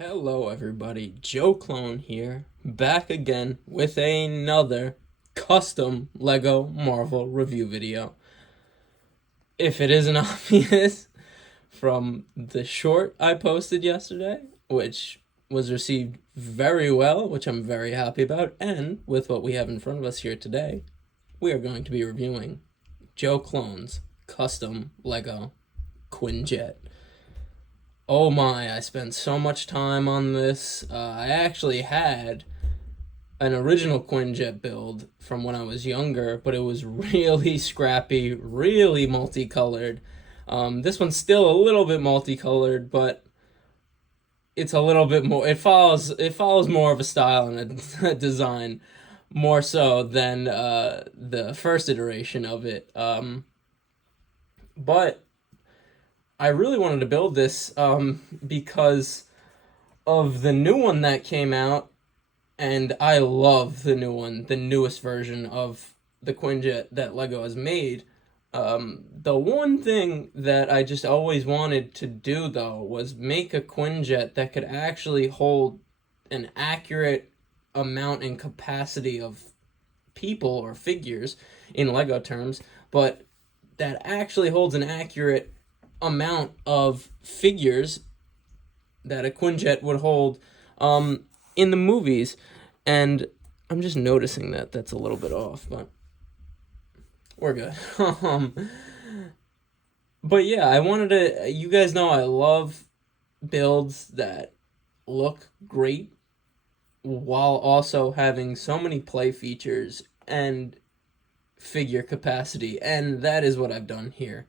Hello everybody, Joe Clone here, back again with another custom Lego Marvel review video. If it isn't obvious from the short I posted yesterday, which was received very well, which I'm very happy about, and with what we have in front of us here today, we are going to be reviewing Joe Clone's custom Lego Quinjet. Oh my, I spent so much time on this. I actually had an original Quinjet build from when I was younger, but it was really scrappy, really multicolored. This one's still a little bit multicolored, but it's a little bit more. It follows more of a style and a design, more so than the first iteration of it. But I really wanted to build this because of the new one that came out, and I love the new one, the newest version of the Quinjet that Lego has made. The one thing that I just always wanted to do, though, was make a Quinjet that could actually hold an accurate amount and capacity of people or figures in Lego terms, but that actually holds an accurate amount of figures that a Quinjet would hold in the movies. And I'm just noticing that that's a little bit off, but we're good. But yeah, I wanted to. You guys know I love builds that look great while also having so many play features and figure capacity, and that is what I've done here.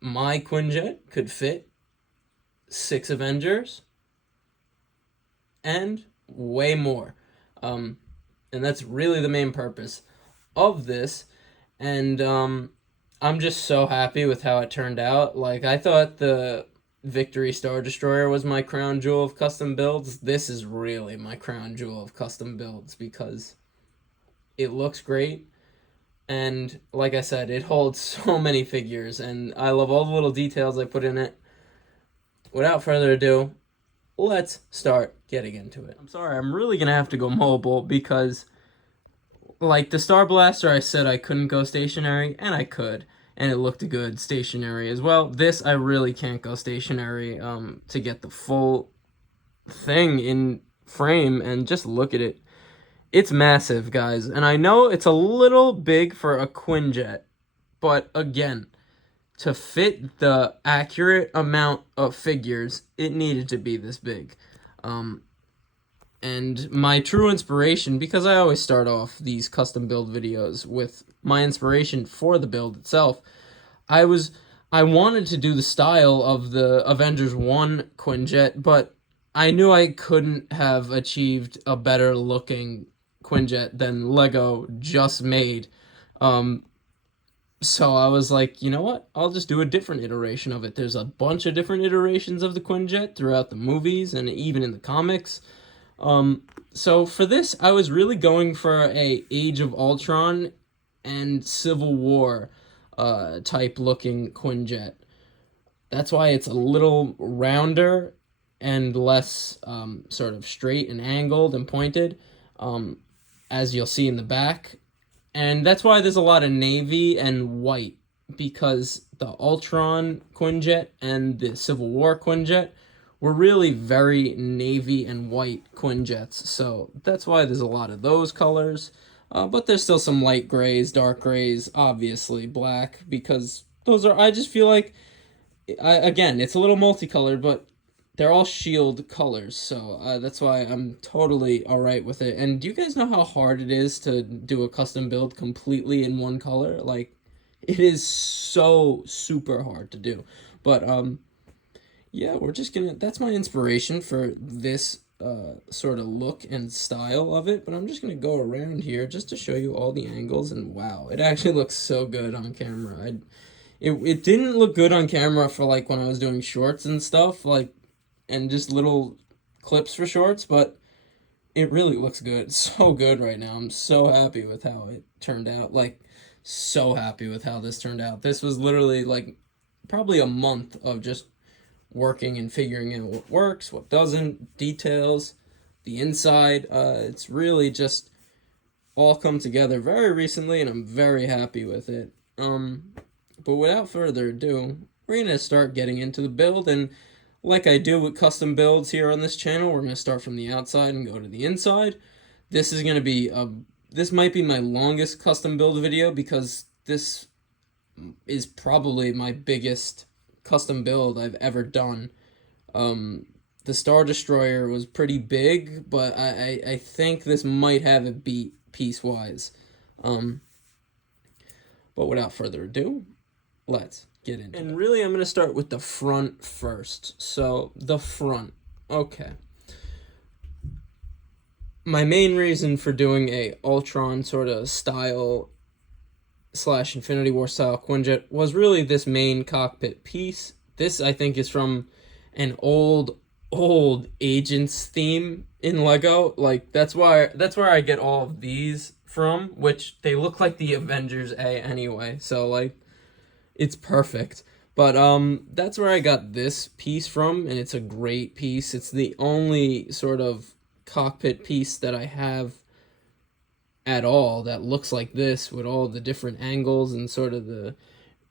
My Quinjet could fit 6 Avengers and way more. And that's really the main purpose of this. And I'm just so happy with how it turned out. Like, I thought the Victory Star Destroyer was my crown jewel of custom builds. This is really my crown jewel of custom builds because it looks great. And like I said, it holds so many figures, and I love all the little details I put in it. Without further ado, let's start getting into it. I'm sorry, I'm really gonna have to go mobile because, like the Star Blaster, I said I couldn't go stationary, and I could, and it looked good stationary as well. This, I really can't go stationary to get the full thing in frame, and just look at it. It's massive, guys, and I know it's a little big for a Quinjet, but again, to fit the accurate amount of figures, it needed to be this big. And my true inspiration, because I always start off these custom build videos with my inspiration for the build itself, I wanted to do the style of the Avengers 1 Quinjet, but I knew I couldn't have achieved a better looking Quinjet than Lego just made. So I was like, you know what? I'll just do a different iteration of it. There's a bunch of different iterations of the Quinjet throughout the movies and even in the comics. So for this, I was really going for a Age of Ultron and Civil War type looking Quinjet. That's why it's a little rounder and less sort of straight and angled and pointed, as you'll see in the back. And that's why there's a lot of navy and white, because the Ultron Quinjet and the Civil War Quinjet were really very navy and white Quinjets. So that's why there's a lot of those colors. But there's still some light grays, dark grays, obviously black, because those are, I just feel like, again, it's a little multicolored, but they're all shield colors, so that's why I'm totally alright with it. And do you guys know how hard it is to do a custom build completely in one color? Like, it is so super hard to do. But yeah, we're just gonna, that's my inspiration for this sort of look and style of it. But I'm just gonna go around here just to show you all the angles, and wow, it actually looks so good on camera. It didn't look good on camera for like when I was doing shorts and stuff, like, and just little clips for shorts, but it really looks good. So good right now. I'm so happy with how it turned out. Like, so happy with how this turned out. This was literally like probably a month of just working and figuring out what works, what doesn't, details, the inside. It's really just all come together very recently, and I'm very happy with it. But without further ado, we're gonna start getting into the build, and like I do with custom builds here on this channel, we're gonna start from the outside and go to the inside. This is gonna be this might be my longest custom build video because this is probably my biggest custom build I've ever done. The Star Destroyer was pretty big, but I think this might have it beat piece-wise. But without further ado, let's get into it. And really, I'm going to start with the front first. So, the front. Okay. My main reason for doing a Ultron sort of style / Infinity War style Quinjet was really this main cockpit piece. This, I think, is from an old Agents theme in Lego. Like, that's where I get all of these from, which they look like the Avengers A anyway. So, like, it's perfect. But that's where I got this piece from, and it's a great piece. It's the only sort of cockpit piece that I have at all that looks like this, with all the different angles and sort of the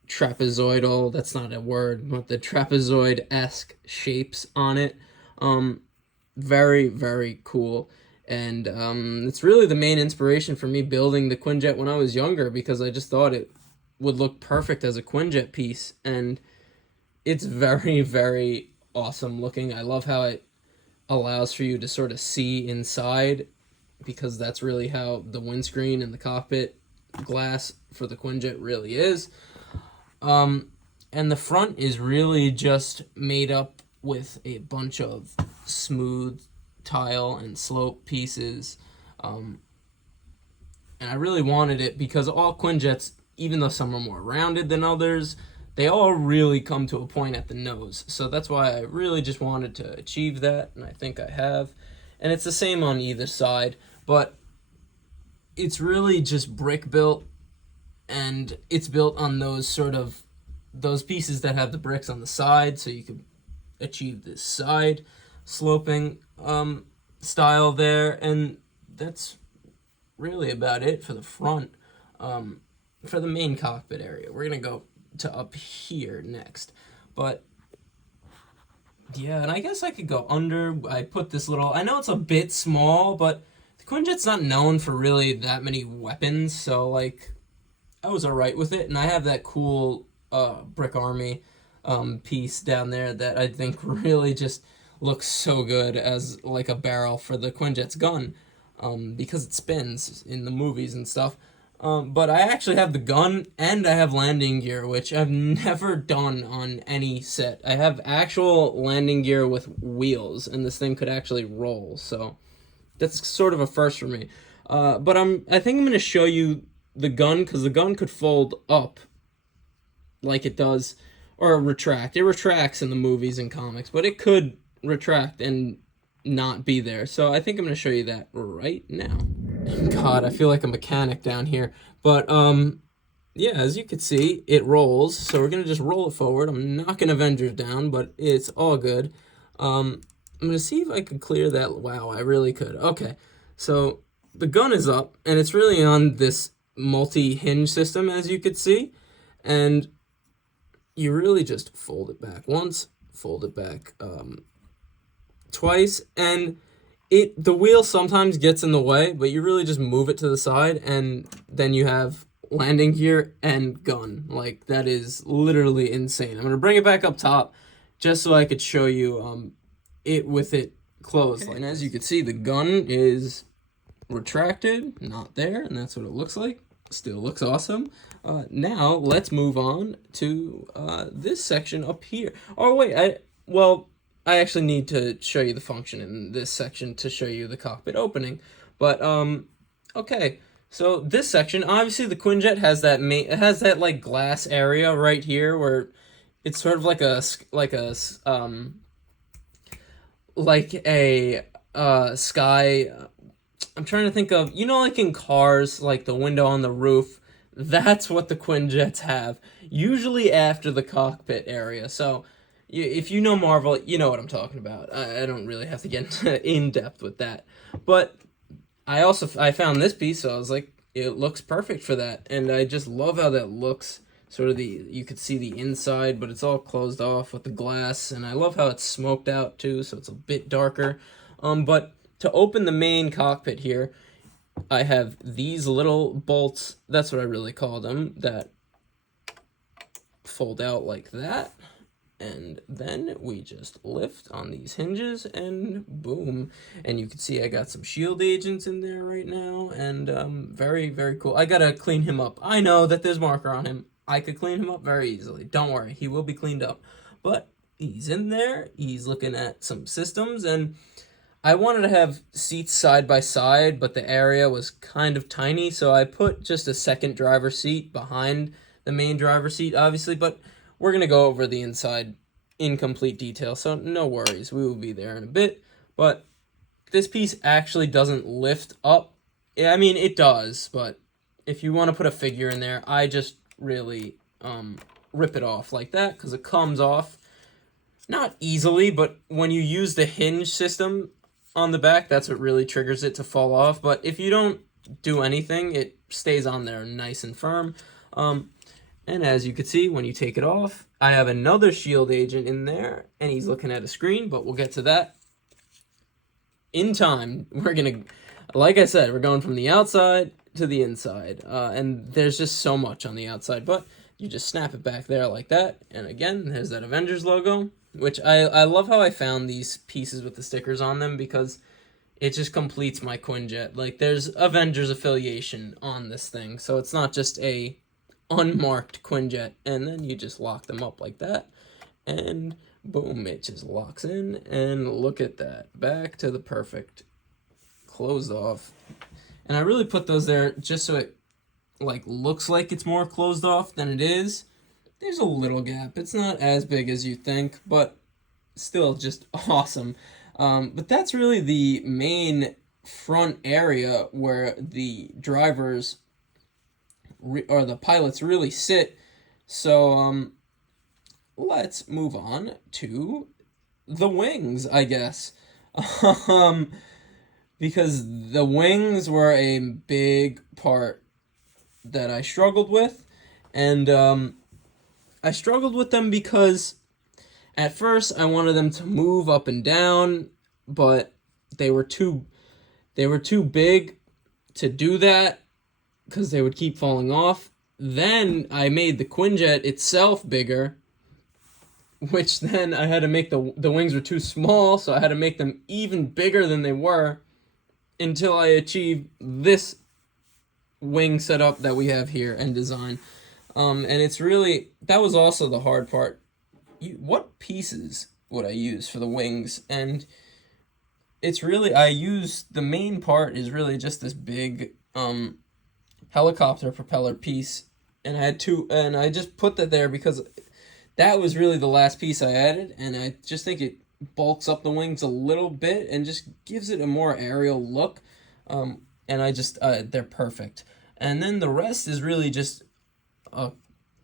trapezoidal, that's not a word, but the trapezoid-esque shapes on it. Very, very cool. And it's really the main inspiration for me building the Quinjet when I was younger, because I just thought it would look perfect as a Quinjet piece, and it's very, very awesome looking. I love how it allows for you to sort of see inside, because that's really how the windscreen and the cockpit glass for the Quinjet really is. And the front is really just made up with a bunch of smooth tile and slope pieces. And I really wanted it because all Quinjets, even though some are more rounded than others, they all really come to a point at the nose. So that's why I really just wanted to achieve that, and I think I have. And it's the same on either side, but it's really just brick built, and it's built on those pieces that have the bricks on the side, so you can achieve this side sloping style there. And that's really about it for the front. For the main cockpit area, we're gonna go to up here next. But yeah, and I guess I could go under. I put this little, I know it's a bit small, but the Quinjet's not known for really that many weapons, so like I was alright with it. And I have that cool Brick Army piece down there that I think really just looks so good as like a barrel for the Quinjet's gun, because it spins in the movies and stuff. But I actually have the gun, and I have landing gear, which I've never done on any set. I have actual landing gear with wheels, and this thing could actually roll, so that's sort of a first for me. But I think I'm going to show you the gun, because the gun could fold up like it does, or retract. It retracts in the movies and comics, but it could retract and not be there. So I think I'm going to show you that right now. God, I feel like a mechanic down here. But, yeah, as you can see, it rolls. So we're going to just roll it forward. I'm knocking Avengers down, but it's all good. I'm going to see if I can clear that. Wow, I really could. Okay, so the gun is up, and it's really on this multi-hinge system, as you could see. And you really just fold it back once, fold it back twice, and the wheel sometimes gets in the way, but you really just move it to the side, and then you have landing gear and gun. Like, that is literally insane. I'm going to bring it back up top just so I could show you it with it closed. Okay. And as you can see, the gun is retracted, not there, and that's what it looks like. Still looks awesome. Now, let's move on to this section up here. Oh, wait, I actually need to show you the function in this section to show you the cockpit opening. But, okay, so this section, obviously the Quinjet has that like glass area right here where it's sort of like a sky. I'm trying to think of, like in cars, like the window on the roof. That's what the Quinjets have, usually after the cockpit area. So if you know Marvel, you know what I'm talking about. I don't really have to get in depth with that. But I found this piece, so I was like, it looks perfect for that, and I just love how that looks. Sort of you could see the inside, but it's all closed off with the glass, and I love how it's smoked out too, so it's a bit darker. But to open the main cockpit here, I have these little bolts. That's what I really call them. That fold out like that. And then we just lift on these hinges and boom. And you can see I got some shield agents in there right now. And very, very cool. I gotta clean him up. I know that there's marker on him. I could clean him up very easily. Don't worry, he will be cleaned up. But he's in there. He's looking at some systems. And I wanted to have seats side by side, but the area was kind of tiny. So I put just a second driver seat behind the main driver seat, obviously. But we're going to go over the inside in complete detail, so no worries. We will be there in a bit. But this piece actually doesn't lift up. I mean, it does, but if you want to put a figure in there, I just really rip it off like that because it comes off not easily, but when you use the hinge system on the back, that's what really triggers it to fall off. But if you don't do anything, it stays on there nice and firm. And as you can see, when you take it off, I have another shield agent in there, and he's looking at a screen, but we'll get to that in time. We're going to, like I said, we're going from the outside to the inside, and there's just so much on the outside, but you just snap it back there like that, and again, there's that Avengers logo, which I love how I found these pieces with the stickers on them, because it just completes my Quinjet. Like, there's Avengers affiliation on this thing, so it's not just a unmarked Quinjet, and then you just lock them up like that, and boom, it just locks in, and look at that, back to the perfect closed off. And I really put those there just so it like looks like it's more closed off than it is. There's a little gap, it's not as big as you think, but still just awesome. But that's really the main front area where the drivers or the pilots really sit. So let's move on to the wings, I guess. Because the wings were a big part that I struggled with, and I struggled with them because at first I wanted them to move up and down, but they were too big to do that, because they would keep falling off. Then I made the Quinjet itself bigger, which then I had to make the wings were too small, so I had to make them even bigger than they were until I achieved this wing setup that we have here and design. And it's really, that was also the hard part. What pieces would I use for the wings? And it's really, the main part is really just this big helicopter propeller piece, and I just put that there because that was really the last piece I added, and I just think it bulks up the wings a little bit and just gives it a more aerial look, and they're perfect. And then the rest is really just a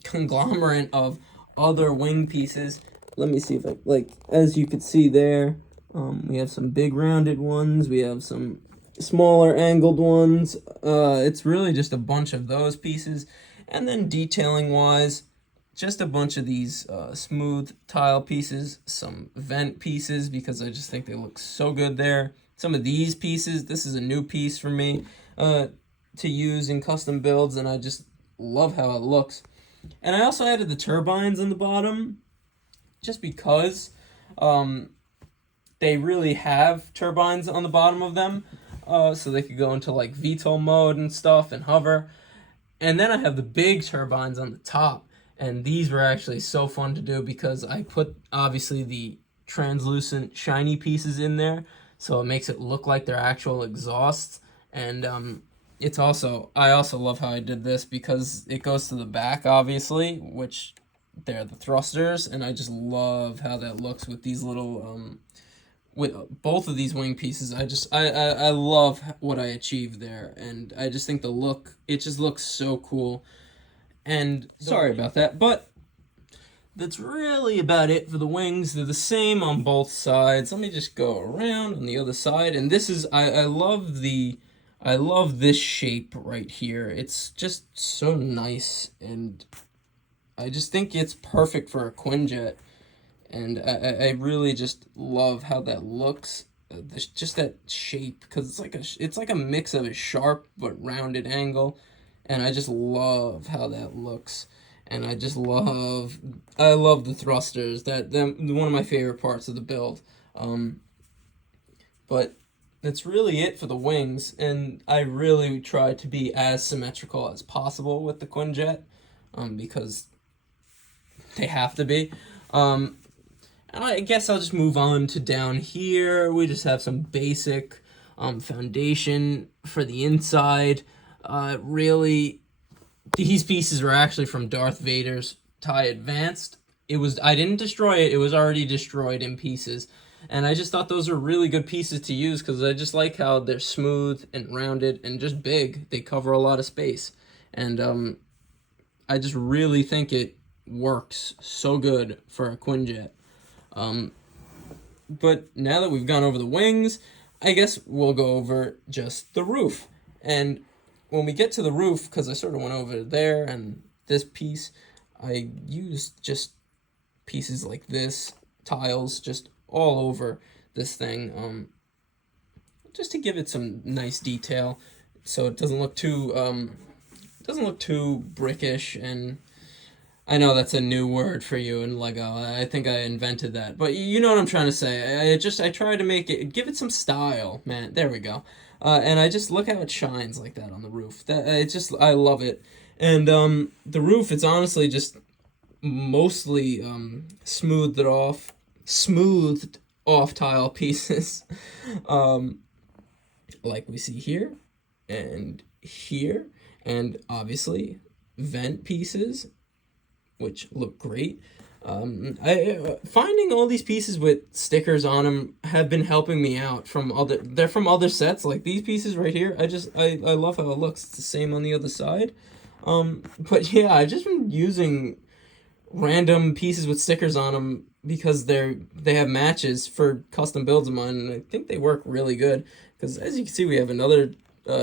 conglomerate of other wing pieces. Let me see if as you can see there, we have some big rounded ones, we have some smaller angled ones. It's really just a bunch of those pieces, and then detailing wise, just a bunch of these smooth tile pieces, some vent pieces because I just think they look so good there. Some of these pieces, this is a new piece for me to use in custom builds, and I just love how it looks. And I also added the turbines on the bottom just because they really have turbines on the bottom of them. So they could go into like VTOL mode and stuff and hover. And then I have the big turbines on the top. And these were actually so fun to do because I put obviously the translucent shiny pieces in there. So it makes it look like they're actual exhausts. And I also love how I did this because it goes to the back, obviously, which they're the thrusters. And I just love how that looks with these little with both of these wing pieces. I love what I achieved there, and I just think it just looks so cool. And sorry about that, but that's really about it for the wings. They're the same on both sides. Let me just go around on the other side. And this is, I love this shape right here. It's just so nice, and I just think it's perfect for a Quinjet. And I really just love how that looks. Just that shape, because it's like a mix of a sharp but rounded angle, and I just love how that looks. And I love the thrusters. One of my favorite parts of the build. But that's really it for the wings, and I really try to be as symmetrical as possible with the Quinjet, because they have to be. I guess I'll just move on to down here. We just have some basic foundation for the inside. Really, these pieces are actually from Darth Vader's TIE Advanced. I didn't destroy it. It was already destroyed in pieces. And I just thought those were really good pieces to use because I just like how they're smooth and rounded and just big. They cover a lot of space. And I just really think it works so good for a Quinjet. But now that we've gone over the wings, I guess we'll go over just the roof. And when we get to the roof, because I sort of went over there and this piece, I used just pieces like this, tiles, just all over this thing, just to give it some nice detail, so it doesn't look too brickish. And I know that's a new word for you in Lego. I think I invented that, but you know what I'm trying to say. I try to give it some style, man. There we go. And I just look how it shines like that on the roof. I love it. And the roof, it's honestly just mostly smoothed off tile pieces, like we see here, and obviously vent pieces, which look great. Finding all these pieces with stickers on them have been helping me out they're from other sets, like these pieces right here. I love how it looks. It's the same on the other side. But yeah, I've just been using random pieces with stickers on them because they have matches for custom builds of mine, and I think they work really good. Because as you can see, we have another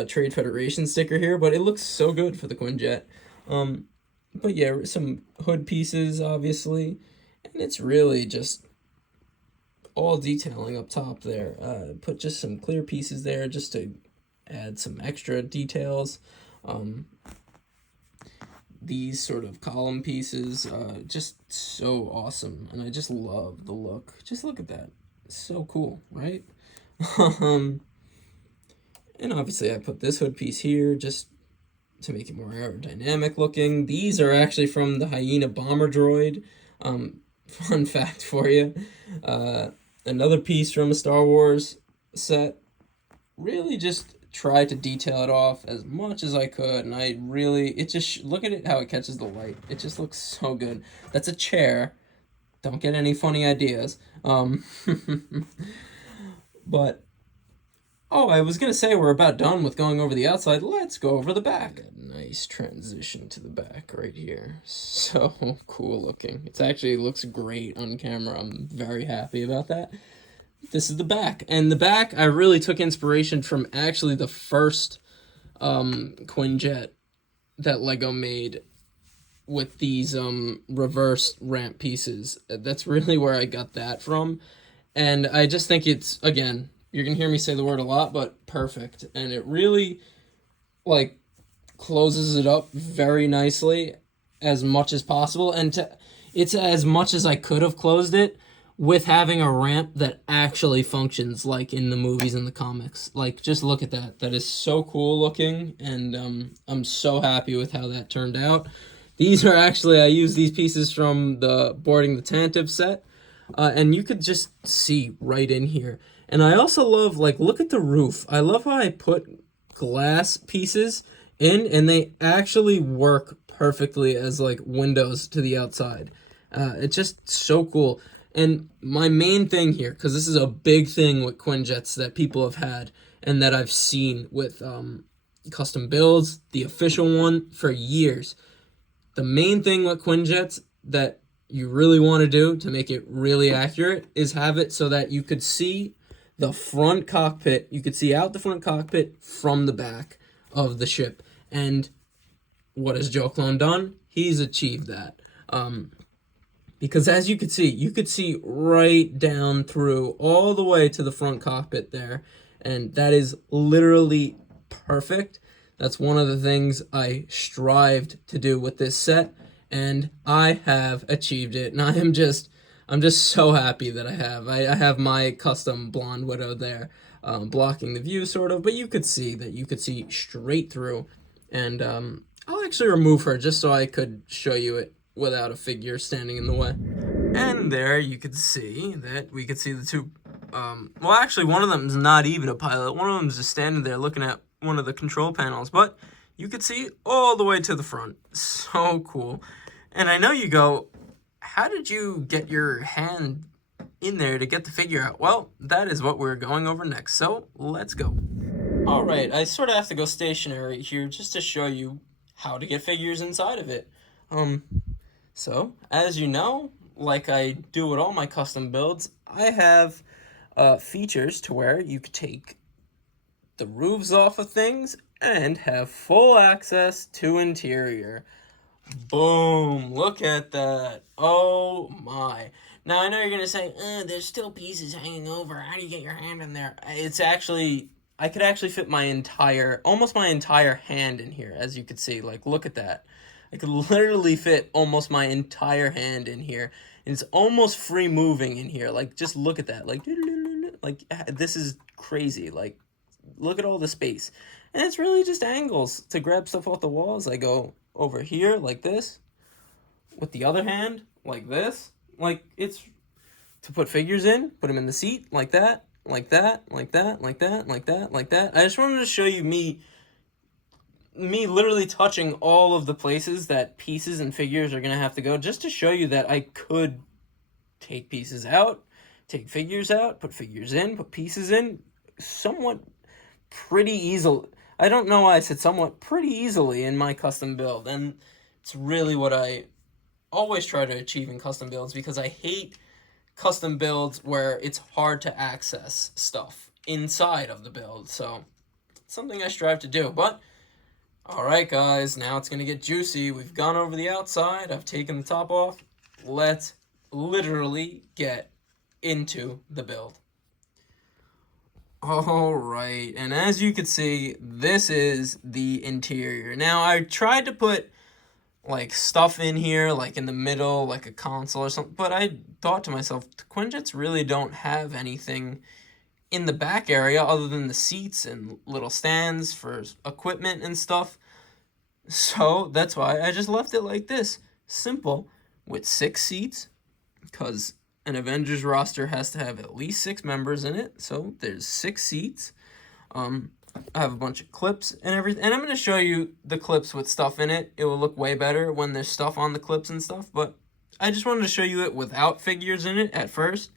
Trade Federation sticker here, but it looks so good for the Quinjet. But yeah, some hood pieces, obviously, and it's really just all detailing up top there. Put just some clear pieces there just to add some extra details. These sort of column pieces, just so awesome, and I just love the look. Just look at that. It's so cool, right? And obviously I put this hood piece here just to make it more aerodynamic looking. These are actually from the Hyena Bomber Droid. Fun fact for you. Another piece from a Star Wars set. Really just tried to detail it off as much as I could, and look at it, how it catches the light. It just looks so good. That's a chair. Don't get any funny ideas. But I was going to say we're about done with going over the outside. Let's go over the back. Nice transition to the back right here. So cool looking. It actually looks great on camera. I'm very happy about that. This is the back. And the back, I really took inspiration from actually the first Quinjet that Lego made with these reverse ramp pieces. That's really where I got that from. And I just think it's, again, you're going to hear me say the word a lot, but perfect. And it really, closes it up very nicely as much as possible. And it's as much as I could have closed it with having a ramp that actually functions like in the movies and the comics. Just look at that. That is so cool looking, and I'm so happy with how that turned out. These are actually, I used these pieces from the Boarding the Tantive set, and you could just see right in here. And I also love, look at the roof. I love how I put glass pieces in, and they actually work perfectly as, windows to the outside. It's just so cool. And my main thing here, because this is a big thing with Quinjets that people have had, and that I've seen with custom builds, the official one, for years. The main thing with Quinjets that you really want to do to make it really accurate is have it so that you could see the front cockpit. You could see out the front cockpit from the back of the ship. And what has Joe Clone done? He's achieved that. Because as you could see right down through all the way to the front cockpit there. And that is literally perfect. That's one of the things I strived to do with this set, and I have achieved it. And I'm just so happy that I have. I have my custom blonde widow there, blocking the view sort of, but you could see straight through. And I'll actually remove her just so I could show you it without a figure standing in the way. And there you could see that we could see the two. Well, actually, one of them is not even a pilot. One of them is just standing there looking at one of the control panels, but you could see all the way to the front. So cool. And I know you go, how did you get your hand in there to get the figure out? Well, that is what we're going over next, so let's go. All right, I sort of have to go stationary here just to show you how to get figures inside of it. So, as you know, like I do with all my custom builds, I have features to where you could take the roofs off of things and have full access to interior. Boom, look at that. Oh my. Now I know you're gonna say, there's still pieces hanging over. How do you get your hand in there? It's actually, I could actually fit almost my entire hand in here, as you could see. Like, look at that. I could literally fit almost my entire hand in here. And it's almost free moving in here. Like, just look at that. Like, this is crazy. Like, look at all the space. And it's really just angles to grab stuff off the walls. I go over here like this. With the other hand, like this. Like, it's to put figures in. Put them in the seat like that. Like that. Like that. Like that. Like that. Like that. I just wanted to show you me literally touching all of the places that pieces and figures are going to have to go, just to show you that I could take pieces out, take figures out, put figures in, put pieces in, somewhat pretty easily. I don't know why I said somewhat, pretty easily in my custom build, and it's really what I always try to achieve in custom builds, because I hate custom builds where it's hard to access stuff inside of the build, so it's something I strive to do. But alright guys, now it's gonna get juicy. We've gone over the outside, I've taken the top off. Let's literally get into the build. Alright, and as you can see, this is the interior. Now, I tried to put like stuff in here, like in the middle, like a console or something, but I thought to myself, the Quinjets really don't have anything in the back area other than the seats and little stands for equipment and stuff. So that's why I just left it like this, simple, with 6 seats, because an Avengers roster has to have at least 6 members in it. So there's 6 seats. I have a bunch of clips and everything, and I'm going to show you the clips with stuff in it. It will look way better when there's stuff on the clips and stuff, but I just wanted to show you it without figures in it at first,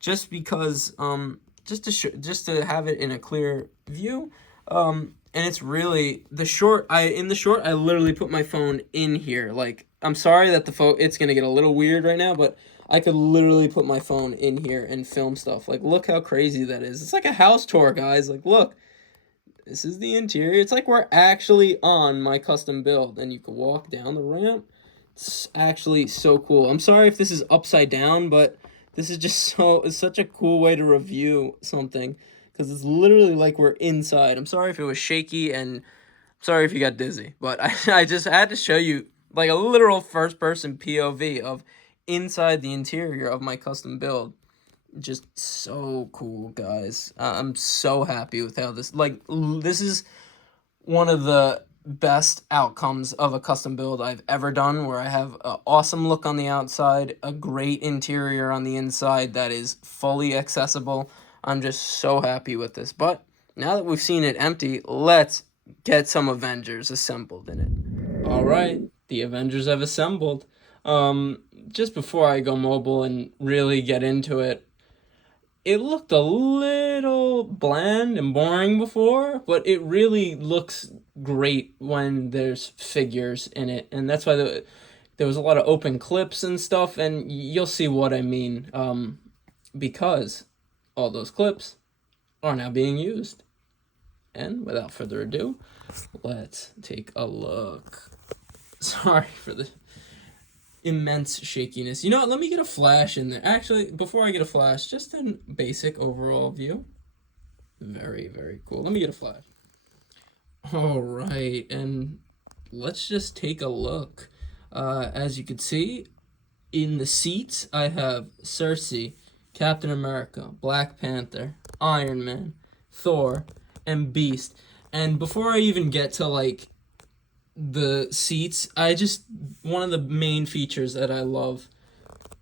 just because just to have it in a clear view. And it's really in the short I literally put my phone in here. Like, I'm sorry that it's gonna get a little weird right now, but I could literally put my phone in here and film stuff. Like, look how crazy that is. It's like a house tour, guys. Like, look, this is the interior. It's like we're actually on my custom build, and you can walk down the ramp. It's actually so cool. I'm sorry if this is upside down, but this is just it's such a cool way to review something, because it's literally like we're inside. I'm sorry if it was shaky, and sorry if you got dizzy, but I just had to show you like a literal first-person POV of inside the interior of my custom build. Just so cool, guys. I'm so happy with how this is one of the best outcomes of a custom build I've ever done, where I have an awesome look on the outside, a great interior on the inside that is fully accessible. I'm just so happy with this. But now that we've seen it empty, let's get some Avengers assembled in it. Alright, the Avengers have assembled. Just before I go mobile and really get into it, it looked a little bland and boring before, but it really looks great when there's figures in it, and that's why there was a lot of open clips and stuff, and you'll see what I mean, because all those clips are now being used. And without further ado, let's take a look. Sorry for the immense shakiness. You know what? Let me get a flash in there. Actually, before I get a flash, just a basic overall view. Very, very cool. Let me get a flash. All right, and let's just take a look. As you can see, in the seats, I have Cersei, Captain America, Black Panther, Iron Man, Thor, and Beast. And before I even get to, like, the seats, one of the main features that I love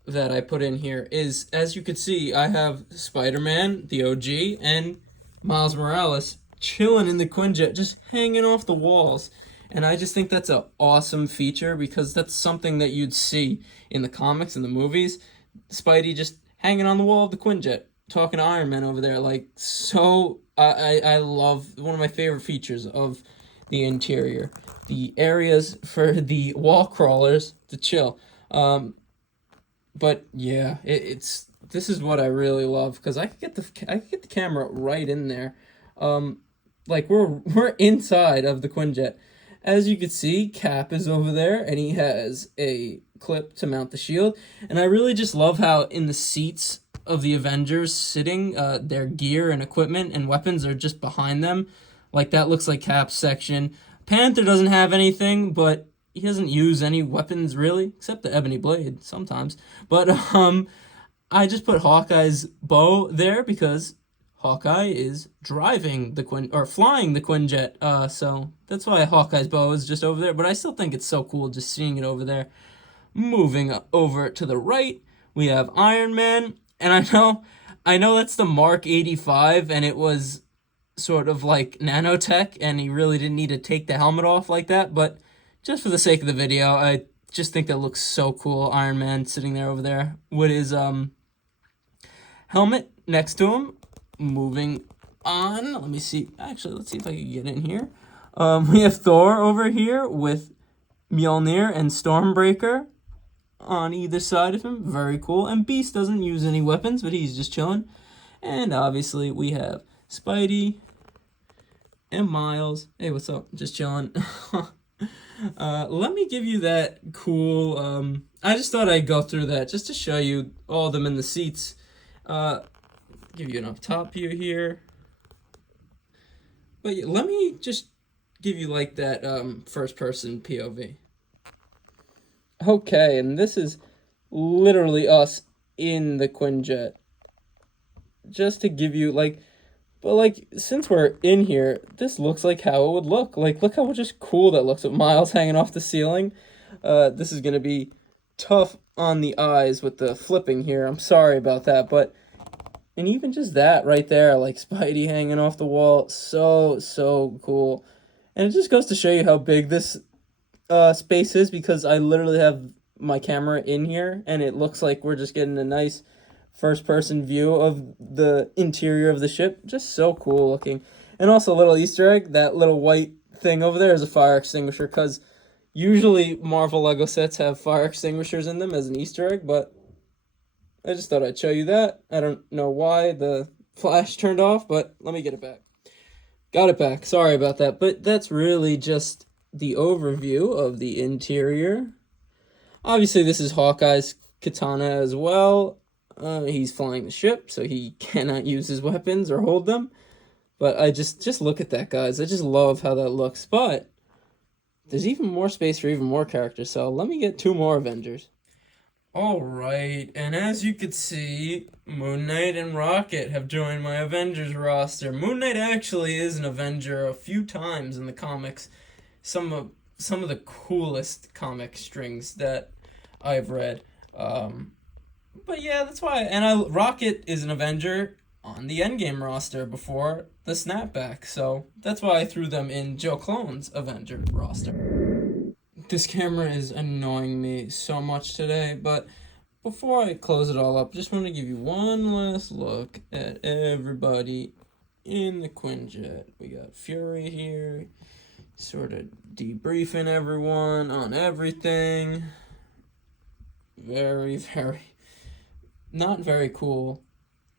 that I put in here is, as you can see, I have Spider-Man, the OG, and Miles Morales chilling in the Quinjet, just hanging off the walls. And I just think that's an awesome feature, because that's something that you'd see in the comics and the movies. Spidey just hanging on the wall of the Quinjet, talking to Iron Man over there. Like, so, I love, one of my favorite features of the interior. The areas for the wall crawlers to chill. But yeah, this is what I really love, because I could get the camera right in there. Like, we're inside of the Quinjet. As you can see, Cap is over there, and he has a clip to mount the shield. And I really just love how in the seats of the Avengers sitting, their gear and equipment and weapons are just behind them. Like, that looks like Cap's section. Panther doesn't have anything, but he doesn't use any weapons, really, except the ebony blade sometimes. But I just put Hawkeye's bow there because Hawkeye is driving flying the Quinjet. So that's why Hawkeye's bow is just over there. But I still think it's so cool just seeing it over there. Moving over to the right, we have Iron Man, and I know that's the Mark 85, and it was sort of like nanotech, and he really didn't need to take the helmet off like that, but just for the sake of the video, I just think that looks so cool. Iron Man sitting there over there with his helmet next to him. Moving on, let me see. Actually, let's see if I can get in here. We have Thor over here with Mjolnir and Stormbreaker on either side of him. Very cool. And Beast doesn't use any weapons, but he's just chilling. And obviously, we have Spidey and Miles. Hey, what's up? Just chilling. Let me give you that cool, I just thought I'd go through that just to show you all of them in the seats. Give you an up top view here. But yeah, let me just give you like that first person POV. Okay, and this is literally us in the Quinjet. Just to give you since we're in here, this looks like how it would look. Like, look how just cool that looks with Miles hanging off the ceiling. This is going to be tough on the eyes with the flipping here. I'm sorry about that, but... And even just that right there, like Spidey hanging off the wall, so cool. And it just goes to show you how big this space is, because I literally have my camera in here, and it looks like we're just getting a nice first-person view of the interior of the ship. Just so cool looking. And also a little Easter egg, that little white thing over there is a fire extinguisher, because usually Marvel Lego sets have fire extinguishers in them as an Easter egg, but I just thought I'd show you that. I don't know why the flash turned off, but let me get it back. Got it back. Sorry about that. But that's really just the overview of the interior. Obviously, this is Hawkeye's katana as well. He's flying the ship, so he cannot use his weapons or hold them. But I just look at that, guys. I just love how that looks. But there's even more space for even more characters, so let me get 2 more Avengers. Alright, and as you can see, Moon Knight and Rocket have joined my Avengers roster. Moon Knight actually is an Avenger a few times in the comics. Some of the coolest comic strings that I've read. But yeah, that's why. And Rocket is an Avenger on the Endgame roster before the snapback. So that's why I threw them in Joe Clone's Avenger roster. This camera is annoying me so much today, but before I close it all up, just want to give you one last look at everybody in the Quinjet. We got Fury here, sort of debriefing everyone on everything. Very, very, not very cool.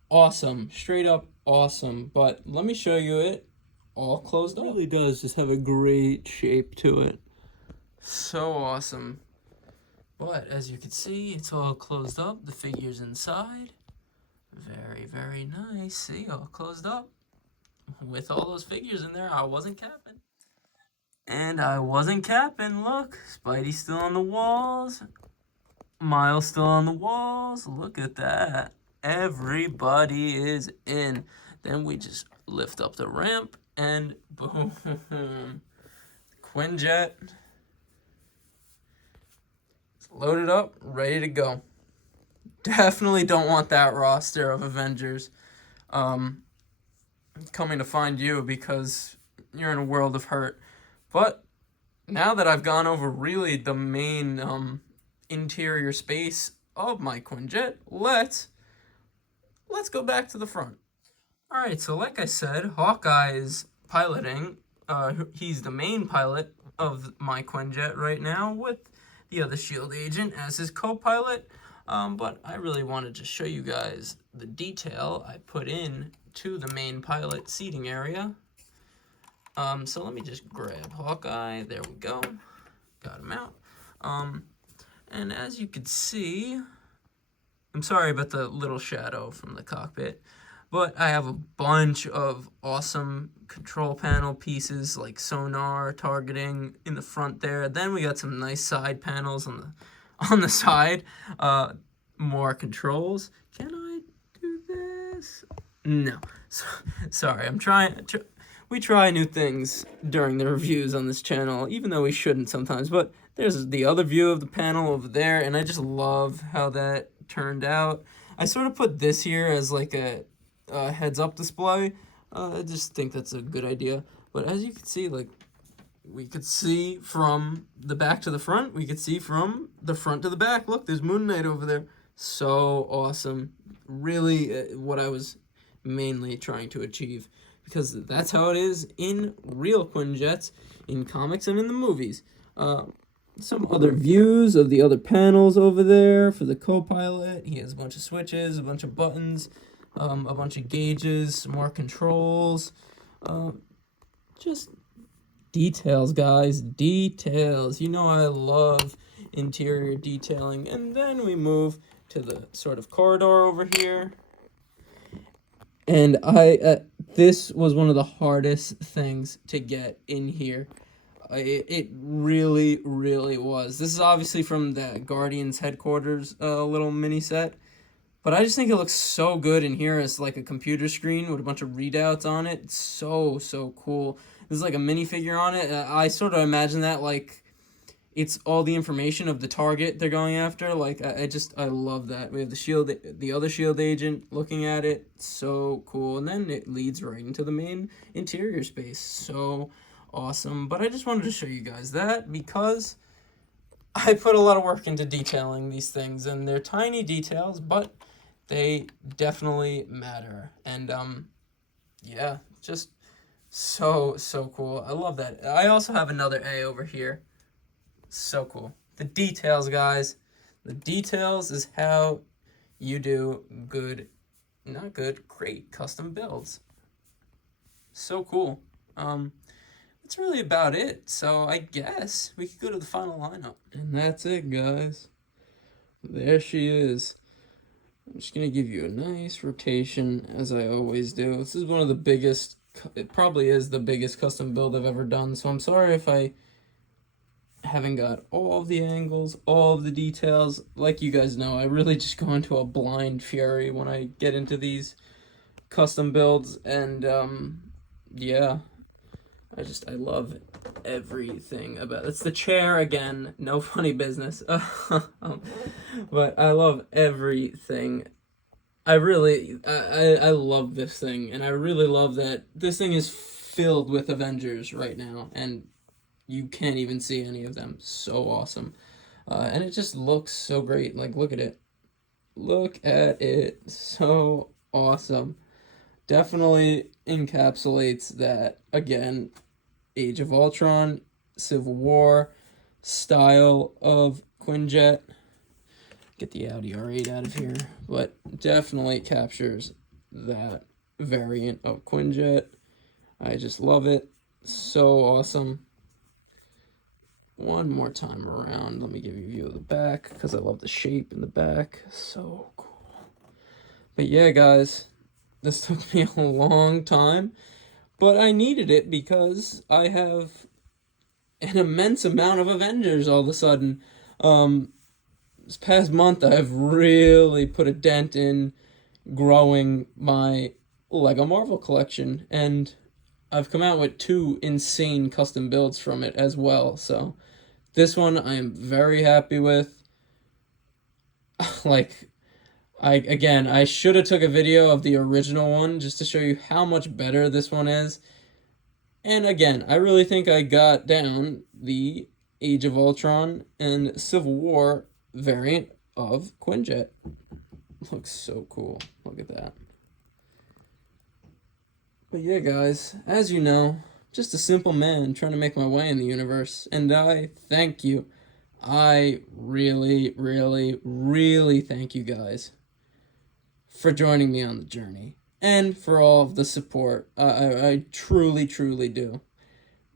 Awesome. Straight up awesome. But let me show you it all closed up. It really does just have a great shape to it. So awesome. But as you can see, it's all closed up. The figure's inside. Very, very nice. See, all closed up. With all those figures in there, I wasn't capping. And I wasn't capping. Look, Spidey's still on the walls. Miles still on the walls. Look at that. Everybody is in. Then we just lift up the ramp and boom. Quinjet. It's loaded up, ready to go. Definitely don't want that roster of Avengers coming to find you because you're in a world of hurt. But now that I've gone over really the main interior space of my Quinjet, let's go back to the front. Alright, so like I said, Hawkeye is piloting. He's the main pilot of my Quinjet right now with the other S.H.I.E.L.D. agent as his co-pilot. But I really wanted to show you guys the detail I put in to the main pilot seating area. So let me just grab Hawkeye. There we go. Got him out. And as you can see, I'm sorry about the little shadow from the cockpit, but I have a bunch of awesome control panel pieces like sonar, targeting in the front there. Then we got some nice side panels on the side. More controls. Can I do this? No. Sorry, I'm trying. We try new things during the reviews on this channel, even though we shouldn't sometimes. But there's the other view of the panel over there, and I just love how that turned out. I sort of put this here as like a heads-up display. I just think that's a good idea. But as you can see, like, we could see from the back to the front. We could see from the front to the back. Look, there's Moon Knight over there. So awesome. Really what I was mainly trying to achieve. Because that's how it is in real Quinjets, in comics and in the movies. Some other views of the other panels over there for the co-pilot. He has a bunch of switches, a bunch of buttons, a bunch of gauges, some more controls. Just details, guys. Details. You know I love interior detailing. And then we move to the sort of corridor over here. And this was one of the hardest things to get in here. It really, really was. This is obviously from the Guardians headquarters little mini set. But I just think it looks so good in here as like a computer screen with a bunch of readouts on it. It's so, so cool. There's like a minifigure on it. I sort of imagine that like it's all the information of the target they're going after. Like, I love that. We have the other S.H.I.E.L.D. agent looking at it. So cool. And then it leads right into the main interior space. So awesome. But I just wanted to show you guys that because I put a lot of work into detailing these things. And they're tiny details, but they definitely matter. And, yeah, just so, so cool. I love that. I also have another A over here. So cool. The details, guys. The details is how you do great custom builds. So cool. That's really about it. So I guess we could go to the final lineup. And that's it, guys. There she is. I'm just going to give you a nice rotation, as I always do. This is one of the biggest, it probably is the biggest custom build I've ever done. So I'm sorry if I haven't got all of the angles, all of the details. Like you guys know, I really just go into a blind fury when I get into these custom builds. And, yeah, I love everything about it. It's the chair again, no funny business. But I love everything. I love this thing, and I really love that this thing is filled with Avengers right now, and you can't even see any of them. So awesome. And it just looks so great. Like, look at it. Look at it. So awesome. Definitely encapsulates that, again, Age of Ultron, Civil War style of Quinjet. get the Audi R8 out of here, but definitely captures that variant of Quinjet. I just love it. So awesome. One more time around. Let me give you a view of the back because I love the shape in the back. So cool. But yeah, guys, this took me a long time, but I needed it because I have an immense amount of Avengers all of a sudden. This past month, I've really put a dent in growing my Lego Marvel collection, and I've come out with 2 insane custom builds from it as well. So this one I am very happy with. Like, I should have took a video of the original one just to show you how much better this one is. And again, I really think I got down the Age of Ultron and Civil War variant of Quinjet. Looks so cool. Look at that. But yeah, guys, as you know, just a simple man trying to make my way in the universe, and I thank you. I really, really, really thank you guys for joining me on the journey and for all of the support. I truly, truly do.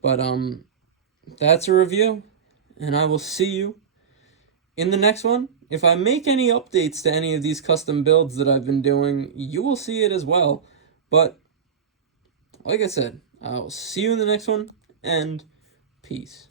But that's a review, and I will see you in the next one. If I make any updates to any of these custom builds that I've been doing, you will see it as well. But like I said, I'll see you in the next one, and peace.